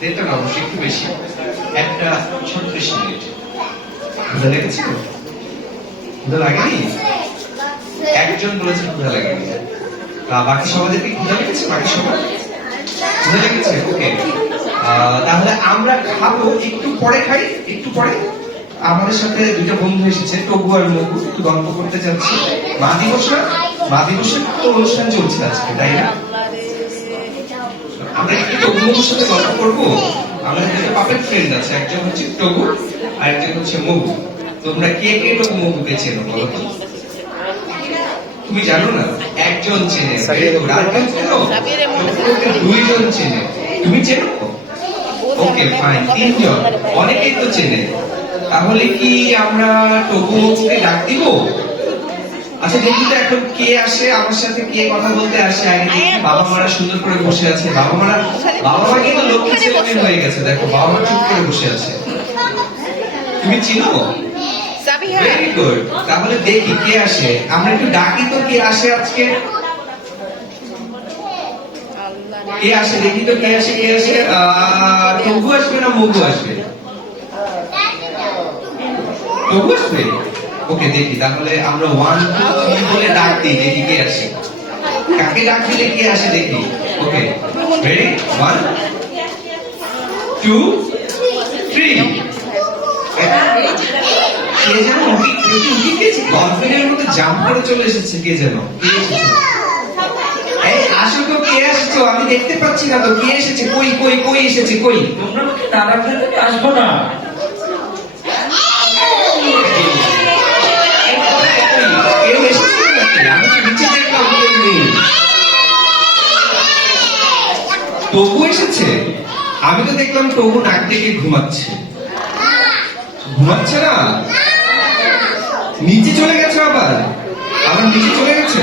দেড়টা না অবশ্যই একটু বেশি, 1:36 ক্ষুধা লেগেছে? ক্ষুধা লাগেনি? একজন বলেছে ক্ষুধা লাগেনি, বাকি সবাইদের কি ক্ষুধা লেগেছে? বাকি সবাই ক্ষুধা লেগেছে? ওকে, তাহলে আমরা খাবো একটু পরে, খাই একটু পরে। আমাদের সাথে দুইটা বন্ধু এসেছে, টগু আর মগু, একটু গল্প করতে চাচ্ছি। মা দিবস না, মা দিবসের তো অনুষ্ঠান চলছে আজকে, তাই না? আমরা একটু টগু মগুর সাথে গল্প করবো। আমাদের দুটো পাপের ফ্রেন্ড আছে, একজন হচ্ছে টগু আর একজন হচ্ছে মগু। তোমরা কে কে টগু মগুকে চেনো বলো তো? তুমি জানো না? একজন চেনে, দুইজন চেনে, তুমি চেনো? ওকে ফাইন, তিনজন, অনেকেই তো চেনে। তাহলে কি আমরা টগু মগুকে ডাক দিব? আচ্ছা দেখি তো এখন কে আসে আমার সাথে, কে কথা বলতে আসে আগে দেখি। বাবা মারা সুন্দর করে বসে আছে, বাবা মা কিন্তু লক্ষ্মী ছেলে মেয়ে হয়ে গেছে, দেখো বাবা মা চুপ করে বসে আছে। তুমি চিনো? ভেরি গুড, তাহলে দেখি কে আসে, আমরা একটু ডাকি তো কে আসে আজকে। কে আসে দেখি তো, কে আসে, কে আসে? টগু আসবে না মগু আসবে? টগু আসবে? ওকে দেখি, তাহলে আমরা 1 2 3 বলে ডাক দিই, দেখি কে আসে। কাকে ডাক দিলে কে আসে দেখি। Okay ready, 1 2 3। কে যেন উঠি গেছে, ডলফিনের মধ্যে জাম্প করে চলে এসেছে, কে যেন, কে এসেছে? এই আসো তো, কে আসছো? আমি দেখতে পাচ্ছি না তো, কে এসেছে? কই কই কই এসেছে, কই? তোমরা কি তারা খেলে আসবো না? কেউ এসেছে নাকি? আমি তো নিচে দেখলাম কেউ নেই। টগু এসেছে? আমি তো দেখলাম টগু নাক ডেকে ঘুমাচ্ছে। ঘুমাচ্ছে না? নিচে চলে গেছে, আবার আবার নিচে চলে গেছে।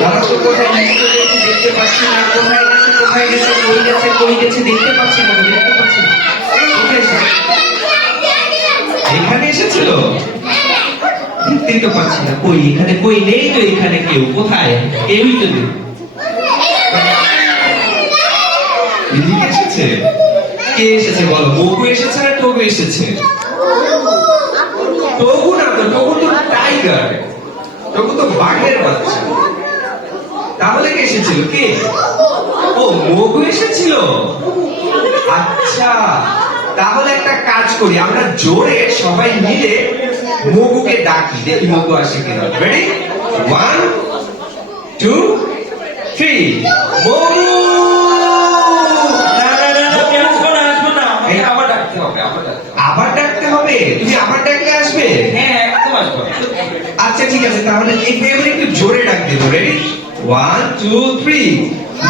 দাদা তো কোথায় নিচে চলে গেছে দেখতে পাচ্ছি না, কোথায় গেছে, কোথায় গেছে, কই গেছে, কই গেছে দেখতে পাচ্ছি না, দেখতে পাচ্ছি না। কোথায় এসেছে? এখানে এসেছিল? দেখতেই তো পাচ্ছি না, কই এখানে, কই নেই তো এখানে কেউ, কোথায়? কেউই তো নেই। এদিকে এসেছে? কে এসেছে বলো? মগু এসেছে না টগু এসেছে? টগু না তো, টগু তো টাইগার, টগু তো বাঘের বাচ্চা। তাহলে কে এসেছিল? কে? ও মগু এসেছিল। আচ্ছা তাহলে একটা কাজ করি, আমরা জোরে সবাই মিলে মগুকে ডাকি, দেখি মগু আসে কিনা। রেডি, 1 2 3। মগু! আবার ডাকতে হবে, আবার ডাকতে হবে। আবার ডাকতে হবে? তুমি আবার ডাকলে আসবে? হ্যাঁ একদম আসবো। আচ্ছা ঠিক আছে, তাহলে এবার একটু জোরে ডাক দেবো। রেডি, 1 2 3।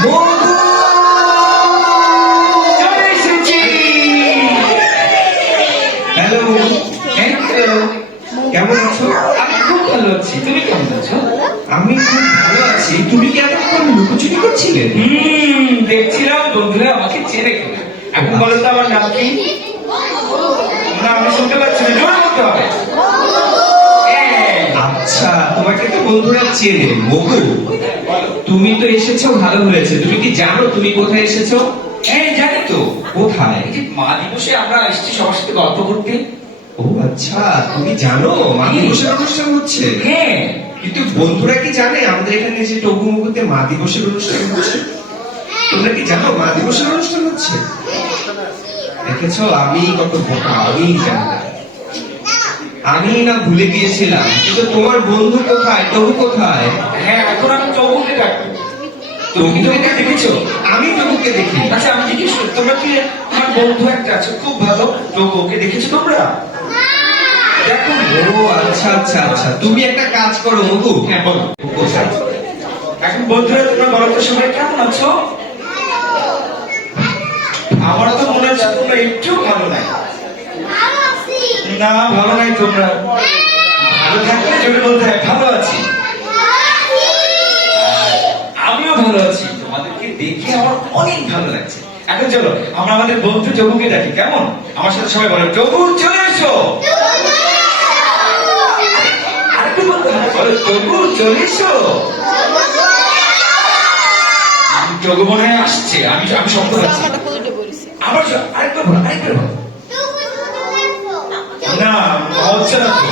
মগু! চলে এসেছি। হ্যালো, হ্যালো, কেমন আছো? আমি খুব ভালো আছি, তুমি কেমন আছো? আমি খুব ভালো আছি। তুমি কি এতক্ষণ লুকোচুরি করছিলে? দেখছিলাম বন্ধুরা আমাকে চেনে কিনা। এখন বলো তো আমার নাম কি? না আমি শুনতে পাচ্ছি না, জোরে বলতে হবে। আচ্ছা তোমাকে তো বন্ধুরা চেনে। মগু, তুমি তো এসেছো, ভালো হয়েছে। তুমি কি জানো তুমি কোথায় এসেছো? হ্যাঁ জানি তো। কোথায়? এই যে মা দিবসে আমরা এসেছি সবার সাথে গল্প করতে। ও আচ্ছা, তুমি জানো মা দিবসের অনুষ্ঠান হচ্ছে? হ্যাঁ কিন্তু বন্ধুরা কি জানে আমাদের এখানে যে টগু মগুতে মা দিবসের অনুষ্ঠান হচ্ছে? তোমরা কি জানো মা দিবসের অনুষ্ঠান হচ্ছে? দেখেছো আমি কত বোকা, আমি জানি না। আমি না ভুলে গিয়েছিলাম। কিন্তু তোমার বন্ধু কোথায়, টগু কোথায়? হ্যাঁ এখন আমি চৌকুকে ডাকবো। টগুকে দেখেছো? আমি টগুকে দেখি। আচ্ছা আমি জিজ্ঞেস করি, তোমরা কি আমার বন্ধু একটা আছে খুব ভালো, চৌকুকে দেখেছো তোমরা? দেখো। ও আচ্ছা আচ্ছা আচ্ছা, তুমি একটা কাজ করো মগু। হ্যাঁ বলো। কোথায়? এখন বন্ধুরা তোমরা বলো তো সবাই কেমন আছো? আমার তো মনে হচ্ছে তোমরা একটু ভালো নাই। না ভালো নাই তোমরা। ভালো থাকলে জোরে বলতে হয় ভালো আছি। আমিও ভালো আছি, তোমাদেরকে দেখে আমার অনেক ভালো লাগছে। এখন চলো আমরা আমাদের বন্ধু জগুকে ডাকি, কেমন? আমার সাথে সবাই বলো, জগু চলে এসো। আরেকটু বলতে হবে, বলো জগু চলে এসো। জগু মনে হয় আসছে, আমি শব্দ পাচ্ছি। আবার বলো আরেকবার বলো। না হচ্ছে না তো।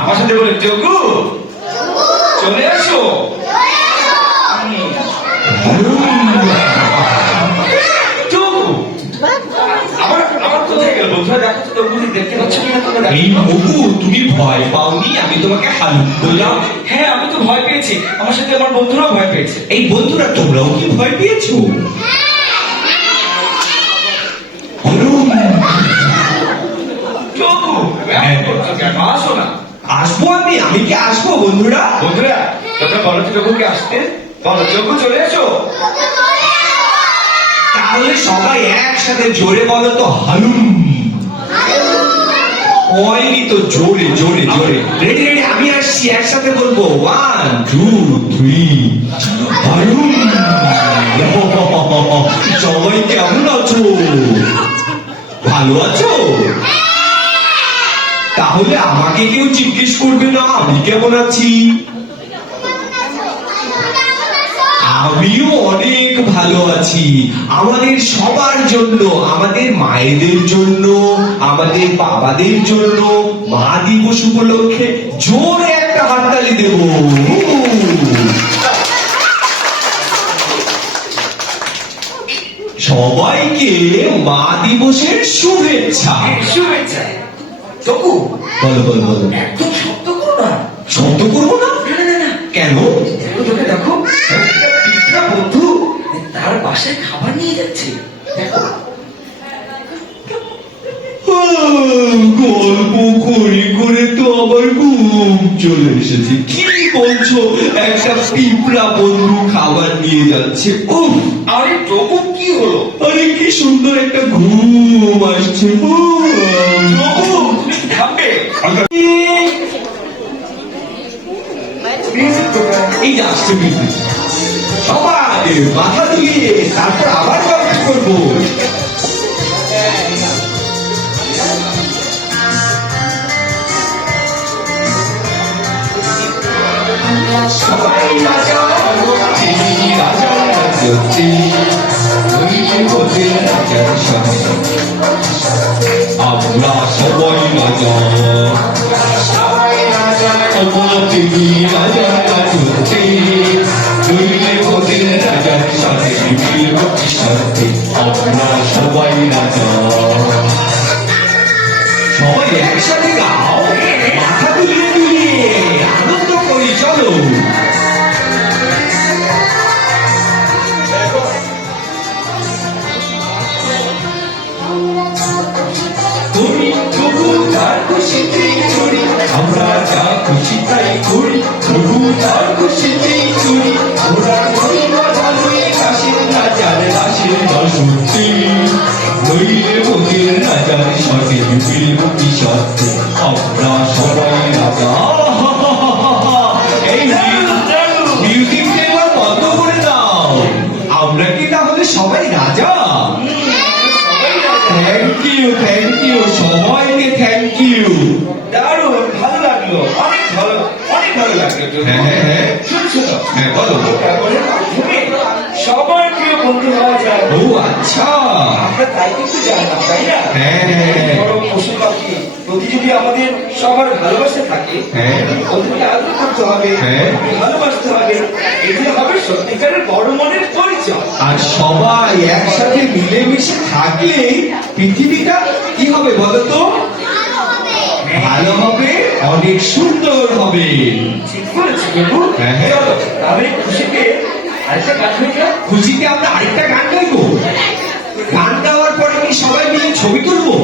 আমার সাথে বলে যোগু চলে আসো। যোগু আমার আমার কোথায় গেল বন্ধুরা? দেখো তো যোগু দেখতে পাচ্ছ কিনা তোমরা? এই মগু, তুমি ভয় পাওনি? আমি তোমাকে হালুম বললাম। হ্যাঁ আমি তো ভয় পেয়েছি, আমার সাথে আমার বন্ধুরাও ভয় পেয়েছে। এই বন্ধুরা, তোমরাও কি ভয় পেয়েছো? হালুম। যোগু করছো কেন? আসো না। আসবো আমি কি আসবো বন্ধুরা? বন্ধুরা তোমরা বলো তো যোগুকে আসতে, বলো যোগু চলে এসো। তাহলে সবাই একসাথে জোরে বলো তো, হালুম। হয়নি তো, জোরে জোরে জোরে। রেডি রেডি, আমি আসছি, একসাথে বলবো। 1 2 3 হালুম। সবাই কেমন আছো? ভালো আছো? তাহলে আমাকে কেউ জিজ্ঞেস করবে না আমি কেমন আছি? আমিও অনেক ভালো আছি। আমাদের সবার জন্য, আমাদের মায়েদের জন্য, আমাদের বাবাদের জন্য মা দিবস উপলক্ষে জোরে একটা হাততালি দেব। সবাইকে মা দিবসের শুভেচ্ছা। শুভেচ্ছা। যোগু বলো বলো বলো। একদম শব্দ করো না। শব্দ করবো না? না না না, কেন? দেখো তোকে দেখো, একটা পিঁপড়া বন্ধু তার বাসায় খাবার নিয়ে যাচ্ছে। দেখো গল্প করে করে তো আমার ঘুম চলে এসেছে। কি বলছো? একটা পিঁপড়া বন্ধু খাবার নিয়ে যাচ্ছে? উফ, আরে যোগু কি হলো? আরে কি সুন্দর একটা ঘুম আসছে। যোগু তুমি কি থামবে? এই যে আসছে মিউজিক। সবাই মাথা দুলিয়ে তারপর আবার গল্প করবো। সবাই রাজা হচ্ছি, রাজা হচ্ছি, হইতে হতে রাজার সাথে। আমরা সবাই রাজা, আমাদের রাজা হচ্ছি, হইতে হতে রাজার সাথে, বিরোধী সাথে। আমরা সবাই রাজা। সবাই একসাথে গাও, মাথা দুলিয়ে দুলিয়ে আনন্দ করি, চলো। করি তবু তার খুশিতেই করি, আমরা যা খুশি তাই করি, তবু তার খুশিতেই করি। ওরা করি ভালোই কাশির রাজার রাশের দশটি, নইলে ওদের রাজার সাথে বিরোধী সাথে। আমরা সবাই রাজা। এই মিউজিকটা এবার বন্ধ করে দাও। আমরা কি তাহলে সবাই রাজা? থ্যাংক ইউ সবাইকে, থ্যাংক ইউ। দারুণ ভালো লাগলো, অনেক ভালো, অনেক ভালো লাগলো। হ্যাঁ হ্যাঁ হ্যাঁ শুনো শুনো, হ্যাঁ বলো। ব্যবহারের মাধ্যমে সবার প্রিয় বন্ধু হওয়া যায়। ও আচ্ছা, আমরা তাই কিন্তু জানতাম, তাই না? হ্যাঁ হ্যাঁ বড় পশু পাখি প্রতি যদি আমাদের সবার ভালোবাসা থাকে, হ্যাঁ। ওদেরকে আদর করতে হবে, হ্যাঁ। ভালোবাসতে হবে, এতে হবে সত্যিকারের বড় মনের পরিচয়। আর সবাই একসাথে মিলেমিশে থাকলে পৃথিবীটা কি হবে বলো তো? ভালো হবে, অনেক সুন্দর হবে। ঠিক বলেছি বাবু। হ্যাঁ, হ্যাঁ। চলো তাহলে খুশিতে আরেকটা গান হয়ে যাক। খুশিতে আমরা আরেকটা গান গাইবো। গান গাওয়ার পরে কি সবাই মিলে ছবি তুলবো?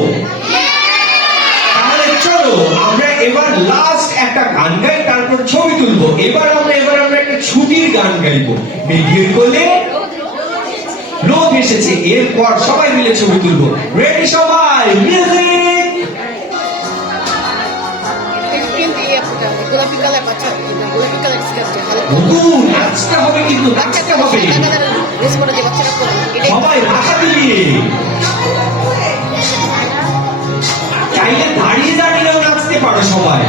তাহলে চলো আমরা এবার লাস্ট একটা গান গাই, তারপর ছবি তুলবো। এবার আমরা একটা ছুটির গান গাইবো। মেঘের কোলে রোদ এসেছে, এরপর সবাই মিলে ছবি তুলবো। রেডি সবাই, মিউজিক। গোলাপি কালার বাচ্চা, গোলাপি কালার স্কার্টে ভালো। নাচতে হবে, কিন্তু নাচতে হবে। ড্রেস পরে যে বাচ্চারা পরে এটাই সবাই মাথা দিয়ে, চাইলে দাঁড়িয়ে দাঁড়িয়েও নাচতে পারো সবাই।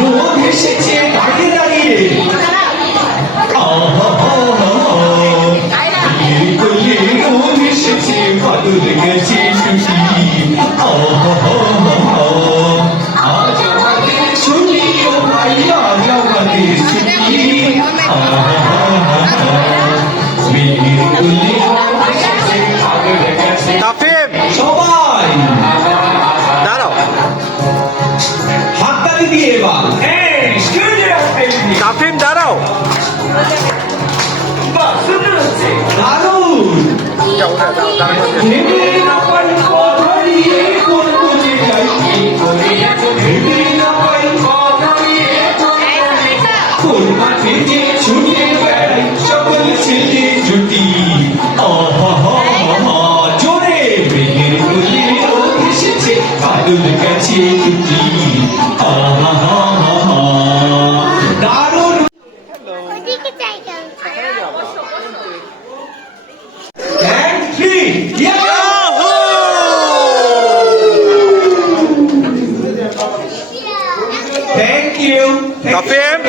রোদ এসেছে, দাঁড়িয়ে দাঁড়িয়ে। আহা, মেঘের কোলে রোদ এসেছে। এসেছে ভালো লেগেছে ছুটি আজ আমাদের ছুটি ও ভাই আজ আমাদের ছুটি মেঘের কুলি এসেছে ভালো লেগেছে তাফিম সবাই দাঁড়াও হাততালি দিয়ে এবার হ্যাঁ স্টুডিও তাফিম দাঁড়াও বাহ সুন্দর হচ্ছে দারুণ ভেবে না পাই কথা নিয়ে কোন বুঝে যাই কি করে ভেবে না পাই কথা নিয়ে কোন মাঠে যে ছুটে বেড়াই সকল ছেলে জুটি জোরে মেঘের কোলে রোদ এসেছে বাদল গেছে ছুটি দারুণ ওদিকে জায়গা and three Thank you. Tafim